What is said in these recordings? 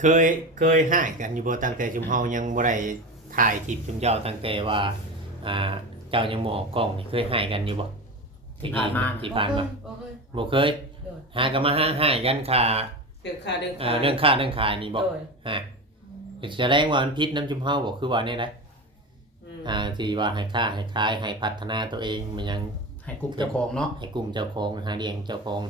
เคยเคยหายกันอยู่บ่ตั้งแต่ชุมเฮายังบ่ได้ถ่ายคลิปชุมเจ้าตั้งแต่ว่าอ่าเจ้ายังบ่ออกกล้องนี่เคยหายกันอยู่บ่ที่ผ่านมาบ่เคยบ่เคยโดยหากันมาหายกันค่ะเรื่องค่าเรื่องเรื่องค่าเรื่องขายนี่บ่ โดย ฮะแสดงว่ามันผิดน้ำชุมเฮาบ่คือว่านี่ได้ที่ว่าให้ค่าให้ขายให้พัฒนาตัวเองมันยัง ให้กลุ่มเจ้าของเนาะให้กลุ่มเจ้าของหาเลี้ยงเจ้าของ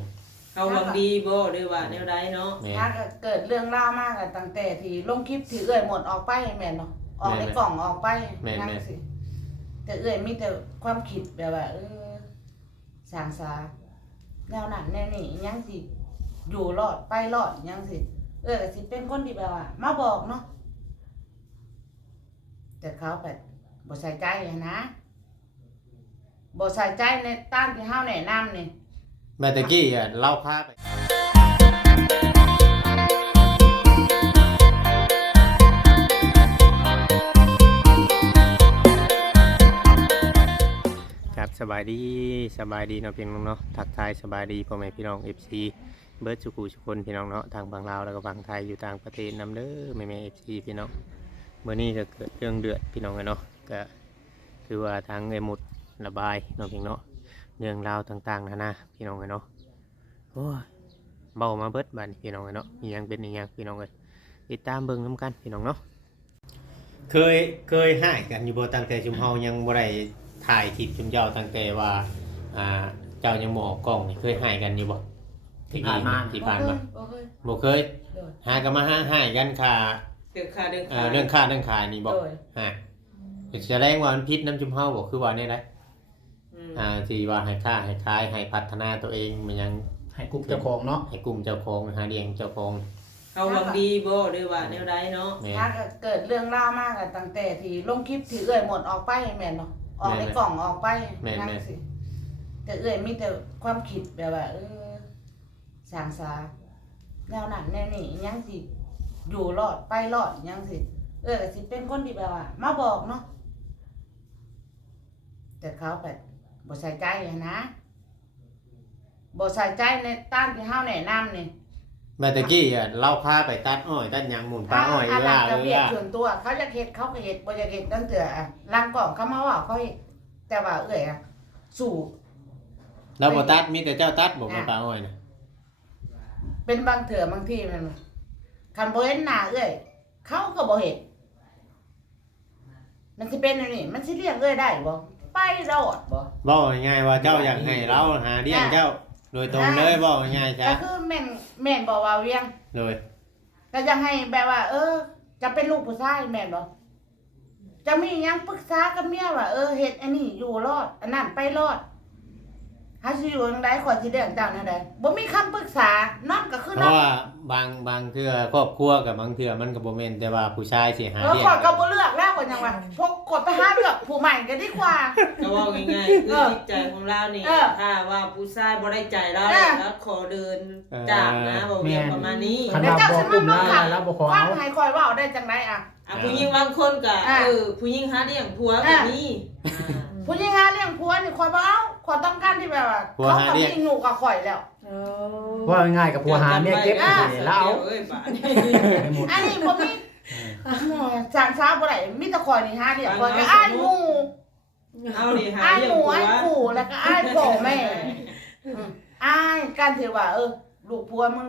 เขาหวังดีบ่หรือว่าแนวใดเนาะ แม่ ถ้าเกิดเรื่องราวมากกันตั้งแต่ที่ลงคลิปที่เอื้อยหมดออกไปแม่นเนาะออกในกล่องออกไปนั่นสิแต่เอื้อยมีแต่ความคิดแบบว่าสร้างสาแนวนั้นแนวนี้ยังสิอยู่รอดไปรอดยังสิก็สิเป็นคนที่แบบว่ามาบอกเนาะแต่เขาแบบบ่ใส่ใจนะบ่ใส่ใจในตามที่เฮาแนะนำนี่ แม่ตะกี้เล่าพาไปครับสบายดีเนาะพี่น้องเนาะทักทายสบายดีพ่อแม่พี่น้อง FC เบิร์ดสุขุสุคนพี่น้องเนาะทางฝั่งลาวแล้วก็ฝั่งไทยอยู่ต่างประเทศนำเด้อแม่ FC พี่น้องเมื่อนี้ก็เกิดเรื่องเดือดพี่น้องกันเนาะก็คือว่าทางไอ้หมุดระบายเนาะพี่น้องเนาะเรื่องราวต่างๆนะพี่น้องกันเนาะโอ้ยเบามาเบิดบัดพี่น้องกันเนาะมียังเป็นอีหยังพี่น้องเลยติดตามเบิ่งนำกันพี่น้องเนาะเคยหายกันอยู่บ่ตั้งแต่ชุมเฮายังบ่ได้ถ่ายคลิปชุมเจ้าตั้งแต่ว่าเจ้ายังบ่ออกกล้องนี่เคยหายกันอยู่บ่ที่ผ่านมาบ่เคยหากันมาหายกันค่ะเรื่องค่าเรื่องเรื่องค่าเรื่องขายนี่บ่ฮะแสดงว่ามันผิดน้ำชุมเฮาบ่คือว่านี่ได้ที่ว่าให้ค่าให้ขายให้พัฒนาตัวเองมันยังให้กลุ่มเจ้าของเนาะให้กลุ่มเจ้าของหาเลี้ยงเจ้าของเขาหวังดีบ่หรือว่าแนวใดเนาะถ้าเกิดเรื่องราวมากกันตั้งแต่ที่ลงคลิปที่เอื้อยหมดออกไปแม่นเนาะออกในกล่องออกไปนั่นสิแต่เอื้อยมีแต่ความคิดแบบว่าสร้างสาแนวนั้นแนวนี้ยังสิอยู่รอดไปรอดยังสิก็สิเป็นคนที่แบบว่ามาบอกเนาะแต่เขาแบบบ่ใส่ใจนะบ่ใส่ใจในตามที่เฮาแนะนำนี่แม่ตะกี้เล่าพาไปตัดอ้อยตัดหยังหมุนปลาอ้อยล่ะก็เฮ็ดส่วนตัวเขาอยากเฮ็ดเขาก็เฮ็ดบ่อยากเฮ็ดตั้งแต่ล้างกล่องเขามาว่าเขาเฮ็ดแต่ว่าเอ้ยสู้แล้วบ่ตัดมีแต่เจ้าตัดบ่ปลาอ้อยน่ะเป็นบางเถื่อบางที่มันคันบ่เห็นหน้าเอ้ยเขาก็บ่เฮ็ดมันสิเป็นอันนี้มันสิเลี้ยงเอ้ยได้บ่ไปรอดบ่บอกง่ายๆว่าเจ้าอยากให้เราหาเลี้ยงเจ้าโดยตรงเลยบอกง่ายๆจ้ะก็คือแม่นบอกว่าเวียงเลยก็ยังให้แบบว่าจะเป็นลูกผู้ชายแม่นบ่จะมีหยังปรึกษากับเมียว่าเฮ็ดอันนี้อยู่รอดอันนั้นไปรอดหาสิอยู่จังได๋ขอสิเลี้ยงเจ้าแนวใดบ่มีคำปรึกษานอนก็คือเพราะว่าบางเทื่อครอบครัวกับบางเทื่อมันก็บ่แม่นแต่ว่าผู้ชายสิหาเลี้ยงขอก็บ่เลือกแล้วก็ยังว่าพกกดไปหาเลือกผู้ใหม่ก็ดีกว่าก็ว่าง่ายๆคือจิตใจของเรานี่ถ้าว่าผู้ชายบ่ได้ใจเราแล้วขอเดินจากนะบ่เวียงประมาณนี้แล้วเจ้าสิมาแล้วบ่ขอเอาให้คอยเว้าได้จังได๋ผู้หญิงบางคนก็ผู้หญิงหาเลี้ยงผัวก็มีผู้หญิงหาเลี้ยงผัวนี่คอยบ่เอาขอต้องการที่แบบว่าเขาก็มีหนูกับข่อยแล้วว่าง่ายกับผัวหาเมียเก็บนี่แล้วอันนี้บ่มีจางช้าบ่ได้มีแต่ข่อยนี่หาเลี้ยงข่อยก็อ้ายหมู่เอานี่หาอ้ายเลี้ยงหมู่ผัวอ้ายปู่แล้วก็อ้ายพ่อแม่อ้ายการที่ว่าลูกผัวมึง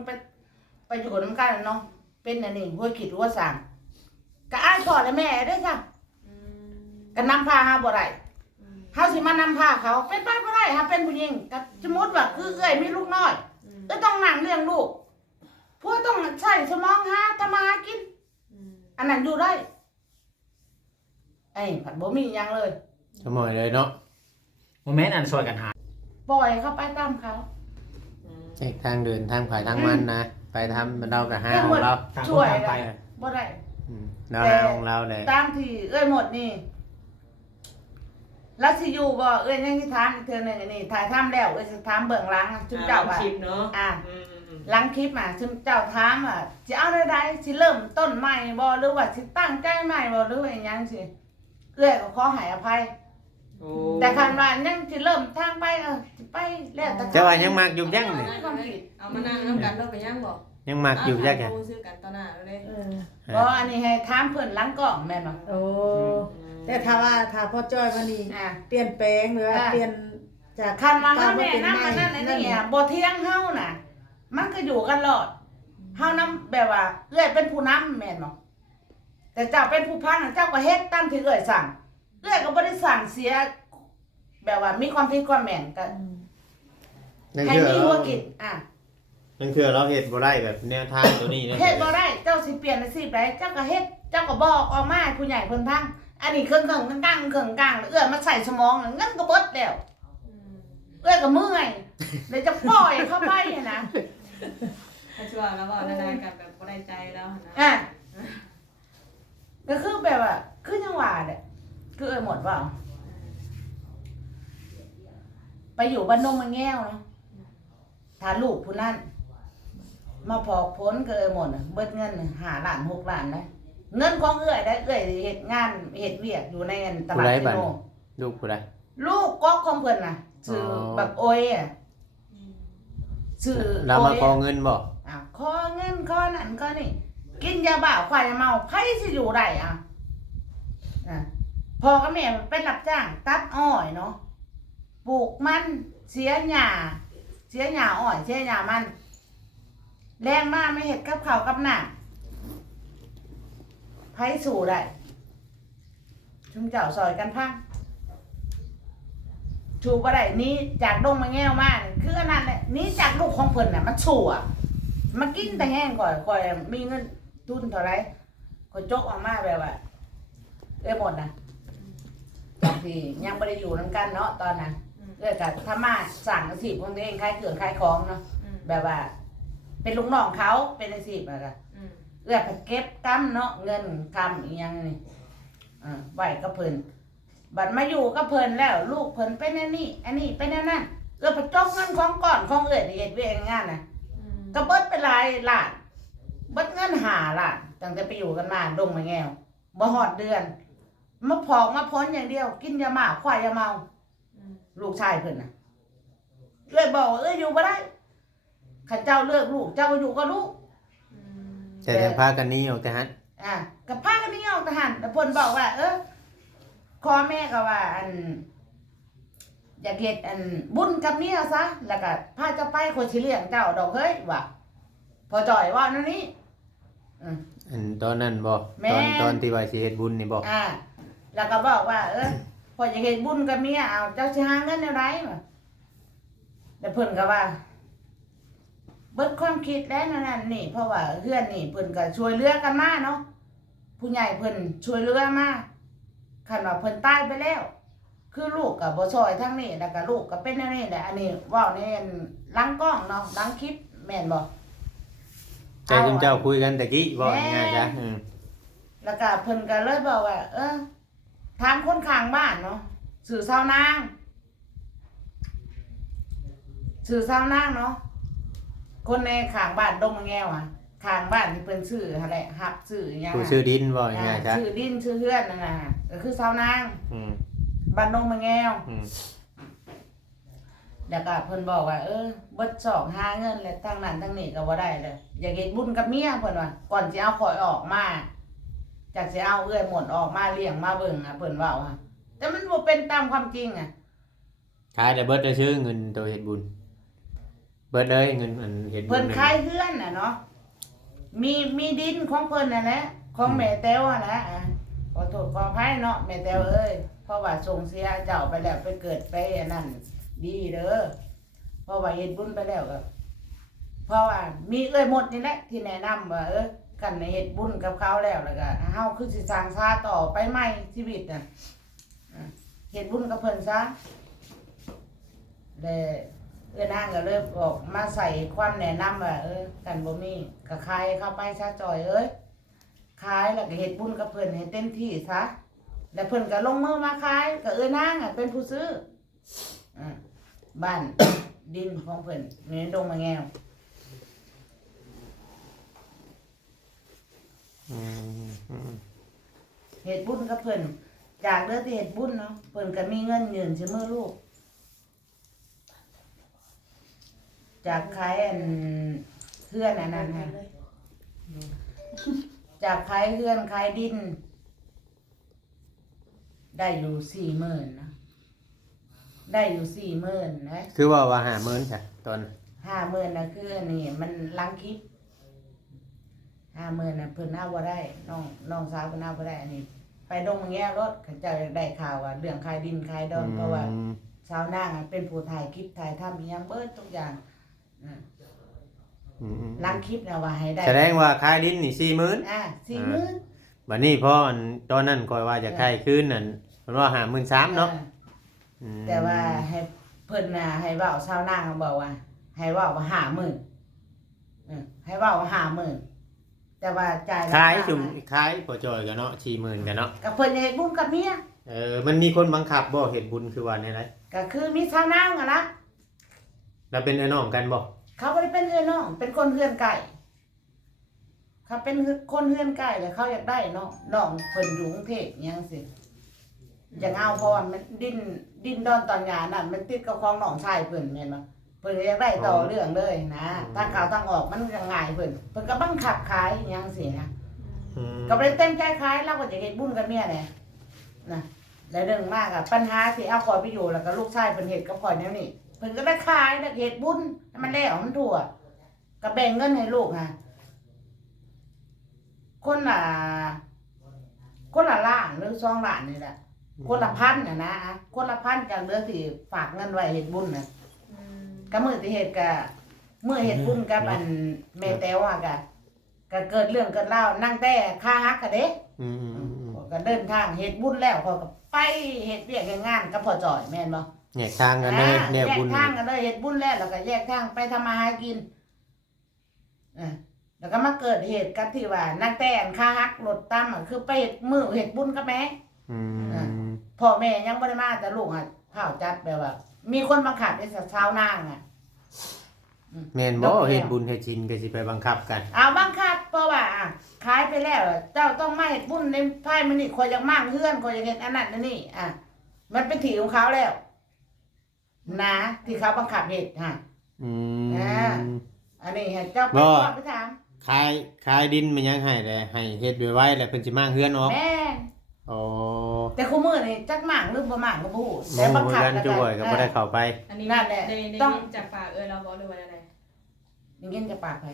ไปอยู่กับนำกันเนาะเป็นอันนี้หัวคิดหัวสั่งก็อ้ายพ่อและแม่ได้จ้ะก็นำพาหาบ่ได้เฮาสิมานำพาเขาเป็นไปบ่ได้ฮะเป็นผู้หญิงก็สมมุติว่าคือเอ้ยมีลูกน้อยก็ต้องนั่งเลี้ยงลูกผัวต้องใช้สมองหาทำมาหากินอันนั้นอยู่ได้ผัดบ่มีหยังเลยสมอยเลยเนาะบ่แม่นอันซอยกันหาปล่อยเขาไปตามเขาทางเดินทางฝ่ายทางมันนะไปทำเราก็หาของเราช่วยไปบ่ได้เราหาของเราเลยตามที่หมดนี่แล้วสิอยู่บ่ยังสิถามอีกเทื่อนึงอันนี้ถ่ายทำแล้วสิถามเบื้องหลังชุมเจ้าว่าคลิปเนาะหลังคลิปชุมเจ้าถามว่าสิเอาได้สิเริ่มต้นใหม่บ่หรือว่าสิตั้งใจใหม่บ่หรือว่าหยังสิก็ขอให้อภัยแต่คันว่ายังสิเริ่มทางไปสิไปแล้วแต่จะว่ายังมักอยู่ยังนี่เอามานั่งนำกันแล้วก็ยังบ่ ยังมักอยู่จักแก ซื้อกันต่อหน้าเลย บ่อันนี้ให้ถามเพิ่นหลังกล้องแม่นบ่ โอ้แต่ถ้าพ่อจ้อยมานี่ อ่า เปลี่ยนแปลงหรือว่าเปลี่ยนจาก คันว่าเฮา ก่ แนะนำมันนั่นไอ้นี่อ่ะบ่เที่ยงเฮาน่ะ มันก็อยู่กันรอดเฮานำแบบว่าเอื้อยเป็นผู้นำแม่นบ่แต่เจ้าเป็นผู้พังเจ้าก็เฮ็ดตามที่เอื้อยสั่งเอื้อยก็บ่ได้สั่งเสีย แบบว่ามีความผิดความแม่นก็ นั่น ให้ คือ มี เรา หัวกิจนั่นคือเราเฮ็ดบ่ได้แบบแนวทางตัวนี้นะ เฮ็ดบ่ได้เจ้าสิเปลี่ยนอาชีพใดเจ้าก็เฮ็ดเจ้าก็บอกออกมาให้ผู้ใหญ่เพิ่นพังอันนี้เครื่องกลางเครื่องกลางเอื้อยมาใส่สมองเงินก็เบิดแล้วเอื้อยก็เมื่อยเดี๋ยวจะปล่อยเข้าไปนะ ถ้าชั่วแล้วก็นานากันแบบบ่ได้ใจแล้วนะ อ่ะก็คือแบบว่าคือจังหวะเนี่ยคือหมดว่าไปอยู่บ้านนงมาแง้วนะถ้าลูกผู้นั้นมาพอกพ้นเกิดหมดน่ะเบิดเงิน5 ล้าน6 ล้านนะเงินของเอื้อยได้เอื้อยเฮ็ดงานเฮ็ดเวียกอยู่ในต ผู้ ลาด ใด ซิ บัด โน ลูกผู้ใด ลูกก๊อกของเพิ่นน่ะชื่อแบบโอยอ่ะชื่อ เรามาขอเงินบ่ ขอเงินขอนั่นขอนี่กินยาบ้าควายเมาไผสิอยู่ได้อ่ะพ่อกับแม่เป็นรับจ้างตัดอ้อยเนาะปลูกมันเสียหญ้าอ้อยเสียหญ้ามันแรงมากไม่เห็ดกับข้าวกับหน้าไผสู่ได้ชุมเจ้าซอยกันพังชูบ่ได้นี้จากดงมาแง้วมานี่คืออันนั้นแหละนี้จากลูกของเพิ่นน่ะมันชั่วมากินแต่แห้งก่อยมีเงินทุนเท่าไหร่ก็จกออกมาแบบว่าหมดนะจากที่ยังบ่ได้อยู่นํกันเนาะตอนนั้นก็ทำมาสั่งอาชีพของตัวเองขายเครื่องขายของเนาะแบบว่า เป็นลูกน้องเขาเป็นอาชีพอะค่ะเก็บกำเนาะเงินกำอีหยังนี่ไว้กับเพิ่นบัดมาอยู่กับเพิ่นแล้วลูกเพิ่นเป็นอันนี้เป็นอันนั้นไปจกเงินของก่อนของเฮ็ดเวียกงานน่ะก็เบิดไปหลายล้านเบิดเงิน5 ล้านตั้งแต่ไปอยู่กันมาดงมาแง้วบ่ฮอดเดือนมาพอกมาพ้นอย่างเดียวกินยาหมาควายยาเมาลูกชายเพิ่นน่ะบอกอยู่บ่ได้ข้าเจ้าเลือกลูกเจ้าอยู่กับลูก แต่พากันหนี้ออกแต่ฮัด กับพากันนี่ออกทหารแต่เพิ่นบอกว่าขอแม่ก็ว่าอยากเฮ็ดบุญกับเมียซะแล้วก็พาเจ้าไปคนสิเลี้ยงเจ้าดอกเฮ้ยว่าพอจ่อยว่านั่นนี่ ตอนนั้นบ่ แม่ ตอนที่ว่าสิเฮ็ดบุญนี่บ่ แล้วก็บอกว่าพออยากเฮ็ดบุญกับเมียเอาเจ้าสิหาเงินแนวใดวะแล้วเพิ่นก็ว่าเบิดความคิดแล้วนั่นนี่เพราะว่าเพื่อนนี่เพิ่นก็ช่วยเหลือกันมาเนาะผู้ใหญ่เพิ่นช่วยเหลือมาคันว่าเพิ่นตายไปแล้ว คือลูกก็บ่ช่วยทั้งนี้แล้วก็ลูกก็เป็นอันนี้แหละอันนี้เว้าในหลังกล้องเนาะหลังคลิปแม่นบ่ แต่จุมเจ้าคุยกันตะกี้บ่ง่ายๆจ้ะ แล้วก็เพิ่นก็เลยบอกว่าถามคนข้างบ้านเนาะสื่อสาวนางเนาะคนในข้างบ้านดงมะแงวข้างบ้านที่เพิ่นชื่ออะไรฮับชื่อหยัง ผู้ชื่อดินบ่ง่ายๆจ้ะ ชื่อดินชื่อเฮือนนั่นน่ะก็คือสาวนางบ้านดงมะแงวแล้วก็เพิ่นบอกว่าเบิดสอกหาเงินแล้วทางนั้นทางนี้ก็บ่ได้เลยอยากเฮ็ดบุญกับเมียเพิ่นว่าก่อนสิเอาข่อยออกมาจากสิเอาหมดออกมาเลี้ยงมาเบิ่งเพิ่นเว้าแต่มันบ่เป็นตามความจริงขายแต่เบิดได้ชื่อเงินตัวเฮ็ดบุญเบิดเลยเงินเฮ็ดบุญ เพิ่นขายเฮือนน่ะเนาะมีดินของเพิ่นนั่นแหละของแม่แต้วนะขอโทษขออภัยเนาะแม่แต้วเอ้ยเพราะว่าส่งเสียเจ้าไปแล้วไปเกิดไปอันนั้นดีเด้อเพราะว่าเฮ็ดบุญไปแล้วก็เพราะว่ามีหมดนี่แหละที่แนะนำว่ากันเฮ็ดบุญกับเขาแล้วก็เฮาคือสิสร้างชาติต่อไปใหม่ชีวิตน่ะเฮ็ดบุญกับเพิ่นซะแล้วนางก็เลยออกมาใส่ความแนะนำว่ากันบ่มีก็ขายเข้าไปซะจอยขายแล้วก็เฮ็ดบุญกับเพิ่นให้เต็มที่ซะแล้วเพิ่นก็ลงมือมาขายก็นางเป็นผู้ซื้อบ้าน ดินของเพิ่นในดงมะแงวเฮ็ดบุญกับเพิ่นจากเด้อที่เฮ็ดบุญเนาะเพิ่นก็มีเงินยืนซุมื้อลูกจากขายเฮื เพื่อนอันนั้นฮะจากขายเพื่อนขายดิน ได้อยู่40,000นะได้อยู่40,000นะ คือว่า50,000จ้ะตอน 50,000นะคืออันนี่มันลังคลิป50,000นะเพิ่นเอาบ่ได้น้องสาวเพิ่นเอาบ่ได้อันนี้ ไปดงแง่รถเขาเจ้าอยากได้ข่าวว่าเรื่องขายดินขายดอนเพราะว่าชาวนางเป็นผู้ถ่ายคลิปถ่ายทำอีหยังเบิดทุกอย่างลังคลิปนะว่าให้ได้ แสดงว่าขายดินนี่40,000 40,000 บัดนี้พออันตอนนั้นข่อยว่าจะขายคืนนั่นเพิ่นว่า53,000เนาะ แต่ว่าให้เพิ่นน่ะให้เว้าชาวนางบอกว่า ให้เว้าว่า50,000ให้เว้าว่า50,000แต่ว่าจ่าย ขายจุ่มขายบ่จอยกันเนาะ40,000กันเนาะ กับเพิ่นเฮ็ดบุญกับเมีย มันมีคนบังคับบ่เฮ็ดบุญคือว่าแนวใด ก็คือมีชาวนางอ่ะนะ แล้วเป็นไอ้น้องกันบ่ เขาบ่ได้เป็นเอื้อน้องเป็นคนเฮือนไก่เขาเป็นคนเฮือนไก่แล้วเขาอยากได้เนาะน้องเพิ่นอยู่กรุงเทพอิหยังสิอยากเอาเพราะว่ามันดินดอนตอนหยานั่นมันติดกับของน้องชายเพิ่นแม่นบ่เพิ่นอยากได้ต่อเรื่องเลยนะทางข่าวทางออกมันก็ง่ายเพิ่นก็บังคับขายอิหยังสินะก็บ่ได้เต็มใจขายเราก็จะเฮ็ดบุญกับเมียแหละนะแล้วเรื่องมากอ่ะปัญหาที่เอาข่อยไปอยู่แล้วก็ลูกชายเพิ่นเฮ็ดกับข่อยแนวนี้เพิ่นก็ได้ขายแล้วเฮ็ดบุญให้มันแล้วมันทั่วก็แบ่งเงินให้ลูกฮะคนละล้านหรือ2ล้านนี่แหละคนละพันน่ะนะคนละพันจากเรื่องที่ฝากเงินไว้เฮ็ดบุญน่ะก็มื้อที่เฮ็ดก็มื้อเฮ็ดบุญกับอันแม่แต้วอ่ะก็เกิดเรื่องเกิดราวนั่งแต่ค่าฮักก็เด้ก็เดินทางเฮ็ดบุญแล้วเขาก็ไปเฮ็ดเวียกงานกับพ่อจ่อยแม่นบ่ แยกทางกันเลยแนวบุญ แยกทางกันเลยเฮ็ดบุญแล้วก็แยกทางไปทำมาหากินแล้วก็มาเกิดเหตุกันที่ว่านักแต่นค่าฮักรถตั้มคือไปเฮ็ดมื้อเฮ็ดบุญกับแม่พ่อแม่ยังบ่ได้มาแต่ลูกข้าวจัดแบบว่า มีคนบังคับให้ชาวนางแม่นบ่เฮ็ดบุญเฮ็ดศีลก็สิไปบังคับกันบังคับเพราะว่าขายไปแล้วเจ้าต้องมาเฮ็ดบุญในภายมื้อนี้ข่อยอยากมั่งเฮือนข่อยอยากเฮ็ดอันนั้นอันนี้มันเป็นที่ของเขาแล้วนะที่เขาบังคับเฮ็ดอันนี้เจ้าไปถามขายดินมันยังให้ได้ให้เฮ็ดไว้แล้วเพิ่นสิมาเฮือนออกแม่อ๋อแต่คู่มื้อนี่จักมั่งหรือบ่มั่งก็บ่ฮู้แต่บังคับแล้วก็บ่ได้เข้าไปอันนี้นั่นแหละต้องจากปากเราบ่หรือว่าอะไรนี่ยินจากปากไผ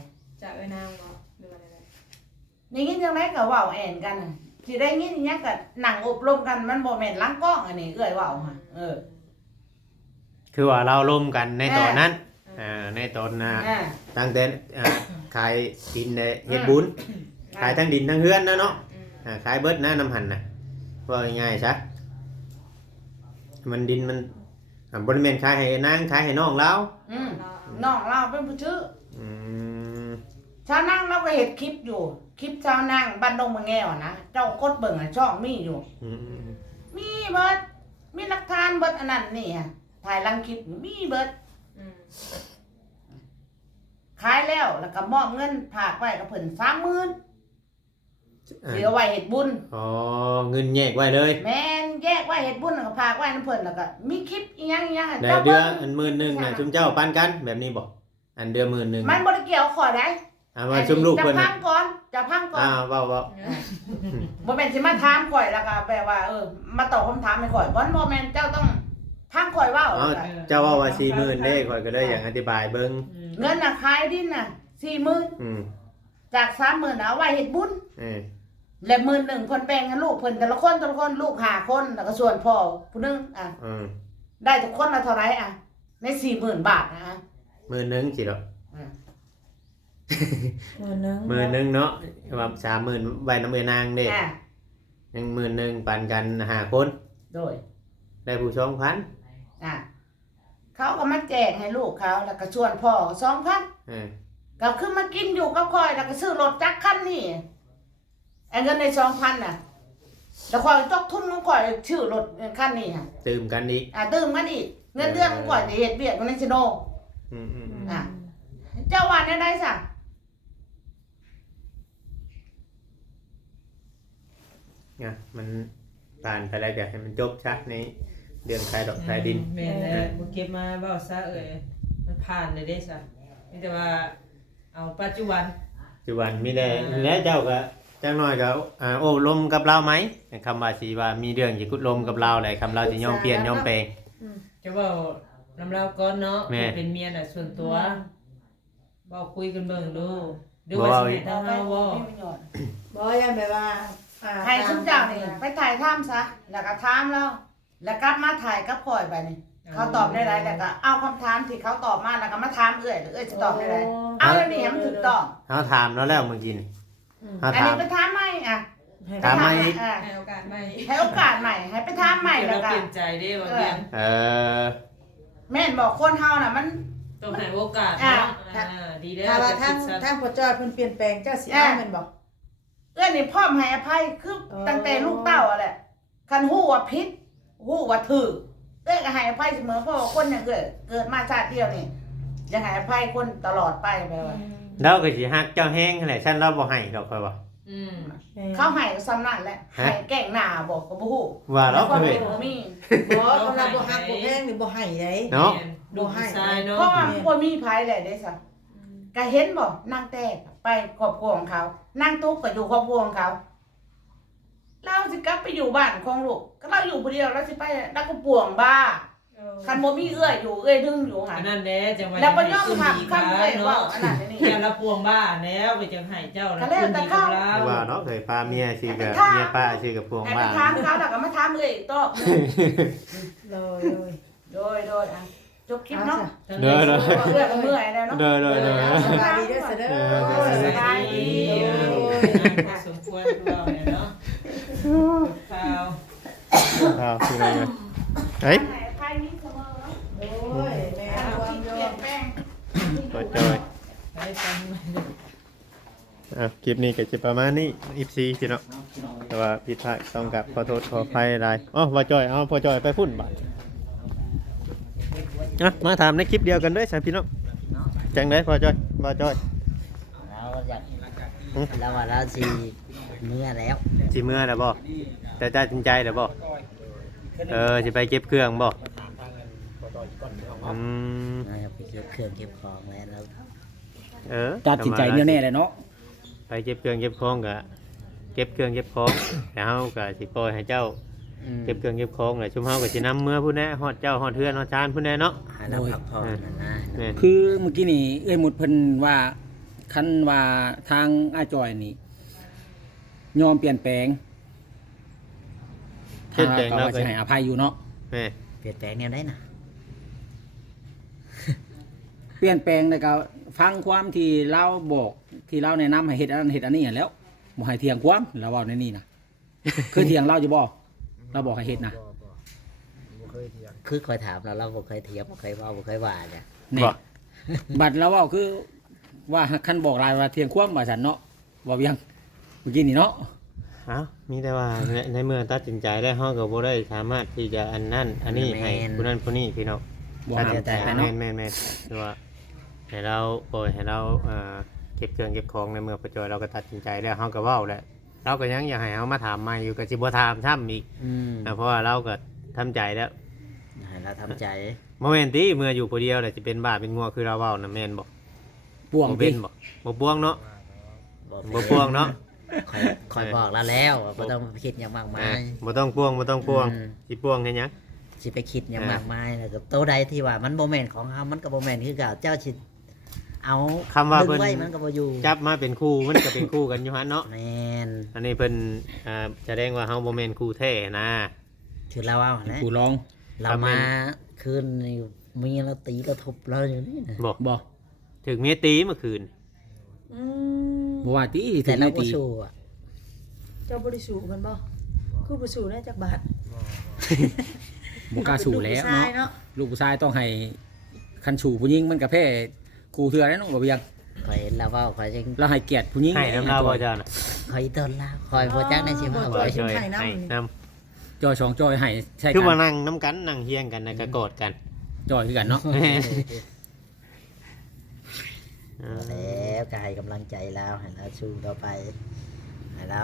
จากนางเนาะหรือว่าอะไรนี่ยินจังได๋ก็เว้าแอนกันสิได้ยินอิหยังก็นั่งอบรมกันมันบ่แม่นหลังกล้องอันนี้เอ้ยเว้าคือว่าเราร่วมกันในตอนนั้นในตอนตั้งแต่ขายดินได้เฮ็ดบุญขายทั้งดินทั้งเฮือนนะเนาะขายเบิดนะน้ำหั่นน่ะว่าง่ายๆซะมันดินมันบ่ได้แม่นขายให้นางขายให้น้องเราน้องเราเป็นผู้ชื่อชาวนางเราก็เฮ็ดคลิปอยู่คลิปชาวนางบ้านดงมะแง่วนะเจ้ากดเบิ่งช่องมีอยู่มีเบิดมีหลักฐานเบิดอันนั้นนี่ถ่ายลังคลิปมีเบิดขายแล้วก็มอบเงินฝากไว้กับเพิ่น30,000เสียไว้เฮ็ดบุญเงินแยกไว้เลยแม่นแยกไว้เฮ็ดบุญแล้วก็ฝากไว้นำเพิ่นแล้วก็มีคลิปอีหยังๆเดือนอัน10,000น่ะชุมเจ้าปันกันแบบนี้บ่อันเดือน10,000มันบ่ได้เกี่ยวข้อใดว่าชุมลูกเพิ่นจะพังก่อนเว้าบ่แม่นสิมาถามข่อยแล้วก็แปลว่ามาตอบคำถามให้ข่อยบ่แม่นเจ้าต้องทางข่อยเว้าเจ้าเว้าว่า 40,000เด้ข่อยก็เลยอยากอธิบายเบิ่งเงินน่ะขายดินน่ะ 40,000จาก 30,000เอาไว้เฮ็ดบุญและ10,000เพิ่นแบ่งให้ลูกเพิ่นแต่ละคนลูก5คนแล้วก็ส่วนพ่อผู้นึงได้ทุกคนละเท่าไหร่ใน 40,000 บาทนะ10,000สิดอก10,000เนาะว่า 30,000ไว้นำเอนางเด้ยัง10,000ปันกัน5คนโดยได้ผู้ 2,000เขาก็มาแจกให้ลูกเขาแล้วก็ชวนพ่อ 2,000ก็คือมากินอยู่กับข่อยแล้วก็ซื้อรถจักรคันนี้ไอ้เงินใน 2,000 น่ะแล้วข่อยตกทุนของข่อยชื่อรถคันนี้ตื่มกันอีกตื่มกันอีกเงินเดือนของข่อยเฮ็ดเวียกในซิโนเจ้าว่าแนวใดซะมันผ่านไปแล้วอยากให้มันจบชักในเรื่องขายดอกขายดินแม่นแล้วบ่เก็บมาเว้าซะมันผ่านได้ซะมีแต่ว่าเอา เอาปัจจุบัน จุบันมีแต่แล้วเจ้าก็จังน้อยก็โอ้ลมกับเราไหมคำว่าสิว่ามีเรื่องสิคุดลมกับเราแหละคำเราสิยอมเปลี่ยนยอมแปลง จะเว้าน้ำเล่าก่อนเนาะ แม่ เป็นเมียน่ะส่วนตัวเว้าคุยกันเบิ่งดูดูว่าสิให้ทางเฮาบ่ บ่ยันแบบว่า ถ่ายชุดเจ้านี่ไปถ่ายถ้ำซะแล้วก็ถามแล้วแล้วกลับมาถ่ายกับข่อยไปนี่เขาตอบได้ไรแล้วก็เอาคำถามที่เขาตอบมาแล้วก็มาถามเอื้อยจะตอบได้ไรเอาแล้วนี่มันถูกต้อง เฮาถามแล้วเมื่อกี้นี่เฮา อัน ถาม นี้ไปถามใหม่อ่ะ ถามใหม่อีก ให้โอกาสใหม่ ให้โอกาสใหม่ให้ไปถามใหม่ เดี๋ยว แล้ เรา วก็ เปลี่ยนใจเด้บางเรื่อง แม่นบอกคนเฮาน่ะมัน ต้องให้โอกาสเนาะดีแล้ว ถ้าว่า จะ ทาง คิดซะ ทางพ่อจ้อยเพิ่นเปลี่ยนแปลงเจ้าสิเอาแม่นบ่ เอื้อยนี่พร้อมให้อภัยคือตั้งแต่ลูกเต้าอะแหละคันฮู้ว่าผิดฮู้ว่าถูกเอื้อยก็ให้อภัยเสมอเพราะว่าคนอย่างเกิดมาชาติเดียวนี่จะให้อภัยคนตลอดไปไปว่า เราก็สิฮักเจ้าแห้งนั่นแหละฉันเราบ่ให้ดอกค่อยว่า เขาให้ก็ซ้ำนั่นแหละให้แกล้งหน้าบอกก็บ่ฮู้ ว่าเรา ก็ เคย บ่มี บ่กำลังบ่ฮักบ่แพงนี่บ่ให้ได้ เนาะ ดูผู้ชายเนาะ เพราะว่าบ่มีภัยแหละเด้ซะก็เห็นบ่นางแต้ไปครอบครัวของเขานางตุ๊กก็อยู่ครอบครัวของเขาเราสิกลับไปอยู่บ้านของลูกก็เราอยู่ผู้เดียวเราสิไปแล้วก็ป่วงบ้าคันบ่มีเอื้อยอยู่เอื้อยดึงอยู่หั่ อั น นนั้นแหละจังว่า แล้วบ่ยอม คืน หัก ดีกัน คำเอื้อยว่า เนาะ อันนั้นนี่ อย่าละพวงบ้าแล้วไปจังให้เจ้าละคืนดีกับเรา ว่าเนาะเคยพาเมียสิกับเมียป้าสิกับพวง ให้ไป บ้าน ถามเขาแล้วก็มาถามเอื้อยอีกต่อ เลย โดยอ่ะจบคลิปเนาะ เด้อ เอื้อยก็เมื่อยแล้วเนาะ เด้อ สบายดีเด้อเสยเด้อ สบายดี สมควรเราเนี่ยเนาะข่าว เอาคืออะไรเนี่ยเฮ้ย ให้อภัยนี่เสมอเนาะ โอ้ยแม่ความ เป ย ลี่ อย น ม แปลง ปล่อยจอย ไปฟัง คลิปนี้ก็จะประมาณนี้อีพีพี่เนาะแต่ว่าผิดพลาดต้องกับขอโทษขออภัยอะไรอ๋อพอจอยเอาพอจอยไปพุ่นบาทมาถามในคลิปเดียวกันเด้วยสามพี่น้องจังได้พอจอยพอจอย เราอยากเราว่าเราสิเมื่อแล้ว สิเมื่อแล้วบ่แต่ตัดสินใจแล้วบ่สิไปเก็บเครื่องบ่ เราอยากไปเก็บเครื่องเก็บของแล้ว ตัดสินใจแน่ๆเลยเนาะ ไปเก็บเครื่องเก็บของก็เก็บเครื่องเก็บของแล้วเฮาก็สิปล่อยให้เจ้าเก็บเครื่องเก็บของแล้วชุมเฮาก็สินำเมื่อผู้แน่ฮอดเจ้าฮอดเฮือนฮอดชานผู้แน่เนาะ ให้เราพักผ่อนนะ แม่น คือเมื่อกี้นี่เอ้ยหมุดเพิ่นว่าคันว่าทางอาจอยนี่ยอมเปลี่ยนแปลง เช่นแปลง ก็ เนาะ ว่าสิให้อภัยอยู่เนาะ แม่ เปลี่ยนแปลงแนวได้นะ เปลี่ยนแปลงแล้วก็ฟังความที่เราบอกที่เราแนะนำให้เฮ็ดอันนั้นเฮ็ดอันนี้แล้วบ่ให้เถียงความเราเว้าในนี้นะ คือเถียงเราอยู่บ่เราบอกให้เฮ็ดนะ คือคอยถามเราบ่เคยเถียงบ่เคยเว้าบ่เคยว่าเนี่ย นี่บัดเราเว้าคือว่าคันบอกหลายว่าเถียงความว่าซั่นเนาะว่าเวียงเมื่อกี้นี่เนาะ เอ้ามีแต่ว่าในเมื่อตัดสินใจได้เฮาก็บ่ได้สามารถที่จะอันนั้นอันนี้ให้ผู้นั้นผู้นี้พี่น้อง บ่ ตัด ห้า สิ ม นใจ แต่ แม่ เนาะ นแม่นแม่นคือว่าให้เราปล่อยให้เราเก็บเครื่องเก็บของในเมื่อประจอยเราก็ตัดสินใจแล้วเฮาก็เว้าแล้วเราก็ยังอยากให้เฮามาถามใหม่อยู่ก็สิบ่ถามซ้ำอีก เพราะว่าเราก็ทำใจแล้ว ให้เราทำใจ โมเมนต์ที่เมื่ออยู่ผู้เดียวเลยจะเป็นบ้าเป็นงัวคือเราเว้านะแม่นบอก ป่วง บ่ เป็ เป็น นบอกบ่ปวงเนาะ บ่ บ่ปวงเนาะ คอยบอกเราแล้วว่าบ่ต้องคิดอย่างมากมาย บ่ต้องปวงบ่ต้องปวง อืม สิปวงเฮ็ดหยัง สิไปคิดอย่างมากมายแล้วก็โตใดที่ว่ามันบ่แม่นของเฮามันก็บ่แม่นคือเก่าเจ้าสิเอา คำว่า ดึ เพิ่น งไว้มันก็บ่อยู่ จับมาเป็นคู่มันก็เป็นคู่กันอยู่หั่นเนาะ แม่น อันนี้เพิ่นแสดงว่าเฮาบ่แม่นคู่แท้นะ คือเราเอานะ กูร้อง เรามาคืนนี่มีเราตีเราทุบเราอยู่นี่นะ บอก บ่ ถึงเมียตีเมื่อคืน บ่ว่าติ แต่ ถึง เรา ไม่ บ่ ตี สู้อ่ะ เจ้าบริสุทธิ์มันบ่คือบ่สู้ได้จักบาท บ่กล้าสู้แล้ว ลูกผู้ชาย เนาะ เนาะ ลูกผู้ชายต้องให้คันสู่ผู้หญิงมันก็แพ้กูเถื่อแล้วเนาะบ่เวียง คอยเราเว้าคอยจัง เราให้เกียรติผู้หญิง ให้น้ำเราบ่เจ้าน่ะ คอยต้นลาคอยบ่จักได้สิว่า บ่ ไว้ ช่วยให้นำ จอยสองจอยให้ใช่ คือ กั ว่าน นั่งน้ำกันนั่งเฮียงกันนะก็กอดกัน จอยคือกันเนาะ แล้วก็ให้กำลังใจเราให้เราสู้ต่อไปให้เรา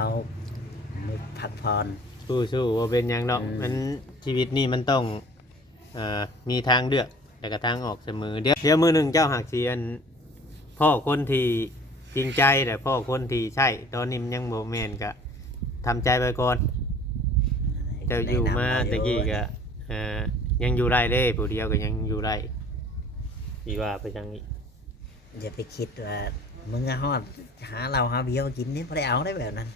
พักผ่อน สู้ๆว่าเป็นหยังดอก อืม มันชีวิตนี่มันต้องมีทางเลือกแต่ก็ทางออกเสมอเดี๋ยวมือหนึ่งเจ้าหักเสียน พ่อคนที่จริงใจแต่พ่อคนที่ใช่ตอนนี้มันยังบ่แม่นก็ทำใจไปก่อนเจ้าอยู่มาตะกี้ก็ยังอยู่ไรเด้ผู้เดียวก็ยังอยู่ไรดีว่าไปจังนี้ อย่าไปคิดว่ามึงอะฮอดหาเราหาเบียร์มากินนี่บ่ได้เอาได้แบบนั้น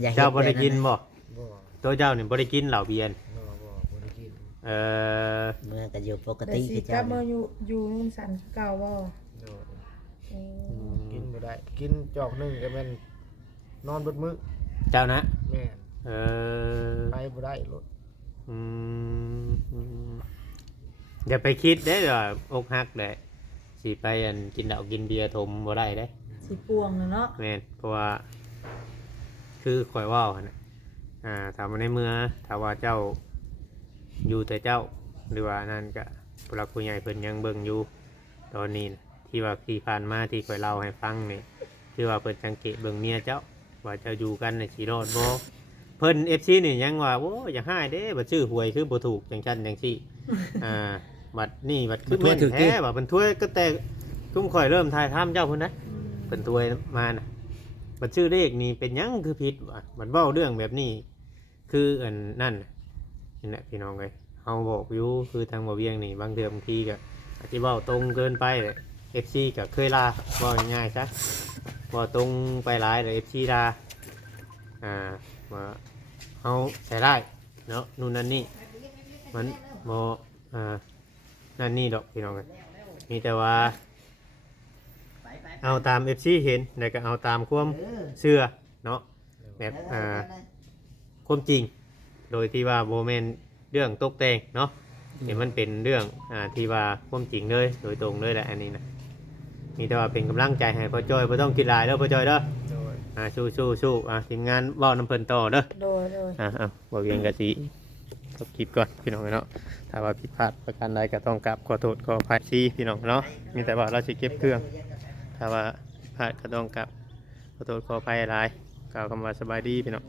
อย่าเฮ็ด เจ้าบ่ได้กิน แบบ บ่ บ่ ตัวเจ้านี่บ่ได้กินเหล้าเบียร์ บ่ได้กิน เออ เมื่อก็อยู่ปก แต่ ติ สิ คือก ลั เจ้า บมาอยู่นู่นสันคือเก่าบ่ โดย เออ กินบ่ได้กินจอกหนึงก็แม่นนอนเบิดมื้อ เจ้านะ แม่น เออ ไปบ่ได้รถ อืมอย่าไปคิดได้ว่าอกหักเลยสิไปกินเหล้ากินเบียร์ทมบ่ได้เด้ สิปวงน่ะเนาะ แม่นเพราะว่าคือข่อยเว่าหั่นน่ะถามว่าในเมื่อถ้าว่าเจ้าอยู่แต่เจ้าหรือว่านั่นก็ผู้หลักผู้ใหญ่เพิ่นยังเบิ่งอยู่ตอนนี้น่ะที่ว่าที่ผ่านมาที่ข่อยเล่าให้ฟังนี่ที่ว่าเพิ่นสังเกตเบิ่งเมียเจ้าว่าเจ้าอยู่กันในสิรอดบ่เพิ่น FC นี่ยังว่าโอ้อย่าให้เด้บัดชื่อหวยคือบ่ถูกจังซั่นจังซี่ บัดนี่บัดคือแม่นแท้ว่าเพิ่นถ้วยก็แต่คุ้มข่อยเริ่มทายถามเจ้าพุ่นนะเพิ่นถ้วยมาน่ะบัดชื่อเลขนี่เป็นหยังคือผิดวะบัดเว้าเรื่องแบบนี้คือนั่นน่ะนี่แหละพี่น้องเอ้ยเฮาบอกอยู่คือทางบ่เวียงนี่บางเทื่อบางทีก็อาจสิเว้าตรงเกินไปเลย FC ก็เคยลาเว้าง่ายๆซะบ่ตรงไปหลายเลย FC ลาว่าเฮาใช้ได้เนาะนู่นนั่นนี่มันบ่นั่นนี่ดอกพี่น้องเอ้ยมีแต่ว่าเอาตาม FC เห็นแล้วก็เอาตามความเชื่อเนาะแบบความจริงโดยที่ว่าโมเมนเรื่องตกแต่งเนาะเห็นมันเป็นเรื่องที่ว่าความจริงเลยโดยตรงเลยแหละอันนี้นะมีแต่ว่าเป็นกำลังใจให้พ่อจอยบ่ต้องคิดหลายเด้อพ่อจอยเด้อ โดย สู้ทีมงานเว้าน้ำเพิ่นต่อเด้อ โดย บ่เวียงกะสิจบคลิปก่อนพี่น้องเนาะถ้าว่าผิดพลาดประการใดก็ต้องกราบขอโทษขออภัยซี่พี่น้องเนาะมีแต่ว่าเราสิเก็บเครื่องถ้าว่าผิดพลาดก็ต้องกราบขอโทษขออภัยหลายกล่าวคำว่าสบายดีพี่น้อง